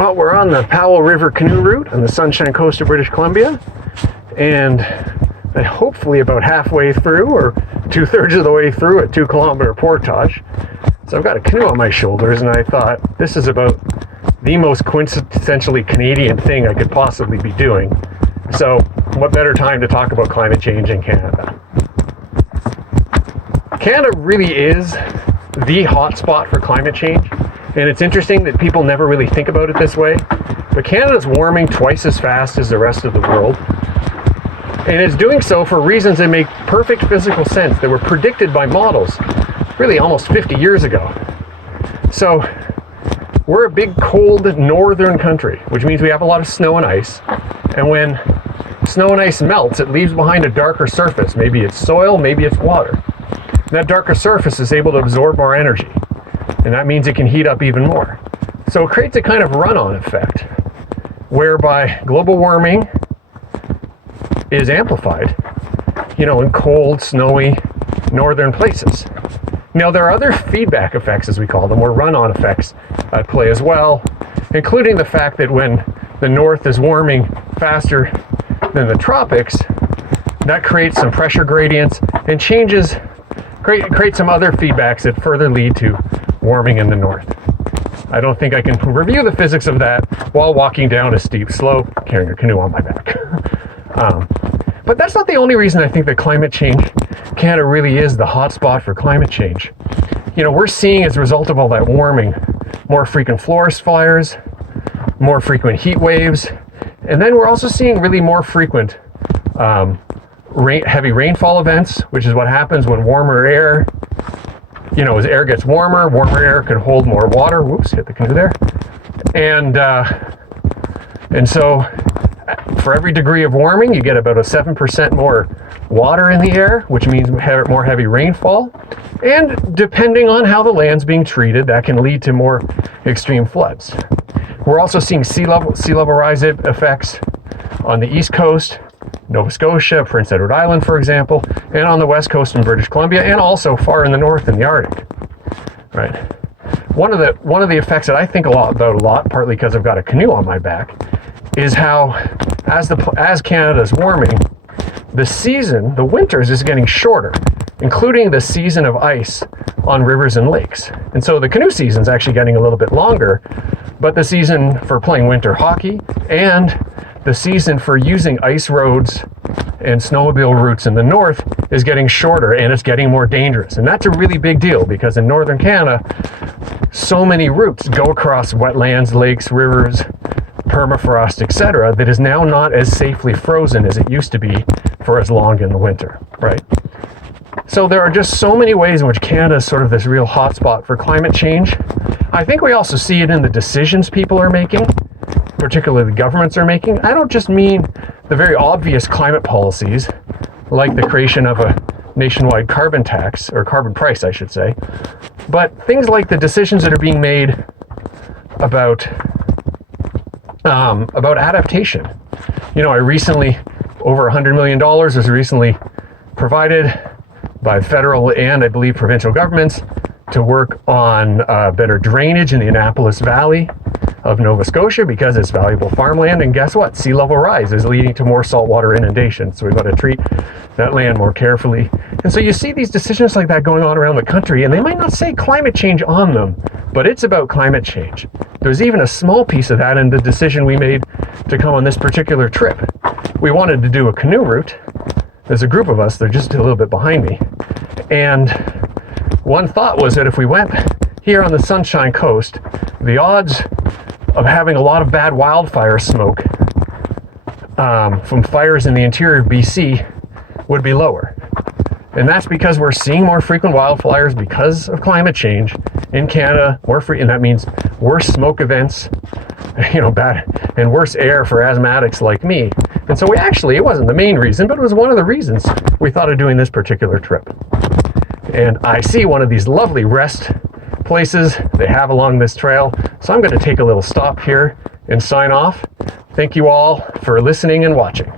Well, we're on the Powell River canoe route on the Sunshine Coast of British Columbia, and hopefully about halfway through, or 2/3 of the way through, a 2-kilometer portage. So I've got a canoe on my shoulders, and I thought this is about the most quintessentially Canadian thing I could possibly be doing. So what better time to talk about climate change in Canada? Canada really is the hotspot for climate change. And it's interesting that people never really think about it this way, but Canada's warming twice as fast as the rest of the world. And it's doing so for reasons that make perfect physical sense, that were predicted by models really almost 50 years ago. So we're a big, cold, northern country, which means we have a lot of snow and ice. And when snow and ice melts, it leaves behind a darker surface. Maybe it's soil, maybe it's water. And that darker surface is able to absorb more energy. And that means it can heat up even more. So it creates a kind of run-on effect, whereby global warming is amplified, in cold, snowy, northern places. Now, there are other feedback effects, as we call them, or run-on effects at play as well, including the fact that when the north is warming faster than the tropics, that creates some pressure gradients and create some other feedbacks that further lead to warming in the north. I don't think I can review the physics of that while walking down a steep slope carrying a canoe on my back. But that's not the only reason I think that climate change, Canada really is the hotspot for climate change. We're seeing, as a result of all that warming, more frequent forest fires, more frequent heat waves, and then we're also seeing really more frequent heavy rainfall events, which is what happens when warmer air, as air gets warmer air can hold more water. Whoops, hit the canoe there. And so for every degree of warming, you get about a 7% more water in the air, which means more heavy rainfall. And depending on how the land's being treated, that can lead to more extreme floods. We're also seeing sea level rise effects on the East Coast, Nova Scotia, Prince Edward Island, for example, and on the West Coast in British Columbia, and also far in the north in the Arctic. Right. One of the effects that I think about a lot, partly because I've got a canoe on my back, is how as Canada's warming, the winters is getting shorter, including the season of ice on rivers and lakes. And so the canoe season's actually getting a little bit longer, but the season for playing winter hockey and the season for using ice roads and snowmobile routes in the north is getting shorter, and it's getting more dangerous. And that's a really big deal, because in northern Canada, so many routes go across wetlands, lakes, rivers, permafrost, etc., that is now not as safely frozen as it used to be for as long in the winter, right? So there are just so many ways in which Canada is sort of this real hotspot for climate change. I think we also see it in the decisions people are making, particularly the governments are making. I don't just mean the very obvious climate policies, like the creation of a nationwide carbon tax, or carbon price, I should say, but things like the decisions that are being made about adaptation. Over $100 million was recently provided by federal and, I believe, provincial governments to work on better drainage in the Annapolis Valley of Nova Scotia, because it's valuable farmland. And guess what? Sea level rise is leading to more saltwater inundation. So we've got to treat that land more carefully. And so you see these decisions like that going on around the country, and they might not say climate change on them, but it's about climate change. There's even a small piece of that in the decision we made to come on this particular trip. We wanted to do a canoe route. There's a group of us, they're just a little bit behind me. And one thought was that if we went here on the Sunshine Coast, the odds of having a lot of bad wildfire smoke from fires in the interior of BC would be lower. And that's because we're seeing more frequent wildfires because of climate change in Canada, and that means worse smoke events, bad and worse air for asthmatics like me. And so it wasn't the main reason, but it was one of the reasons we thought of doing this particular trip. And I see one of these lovely rest places they have along this trail, so I'm going to take a little stop here and sign off. Thank you all for listening and watching.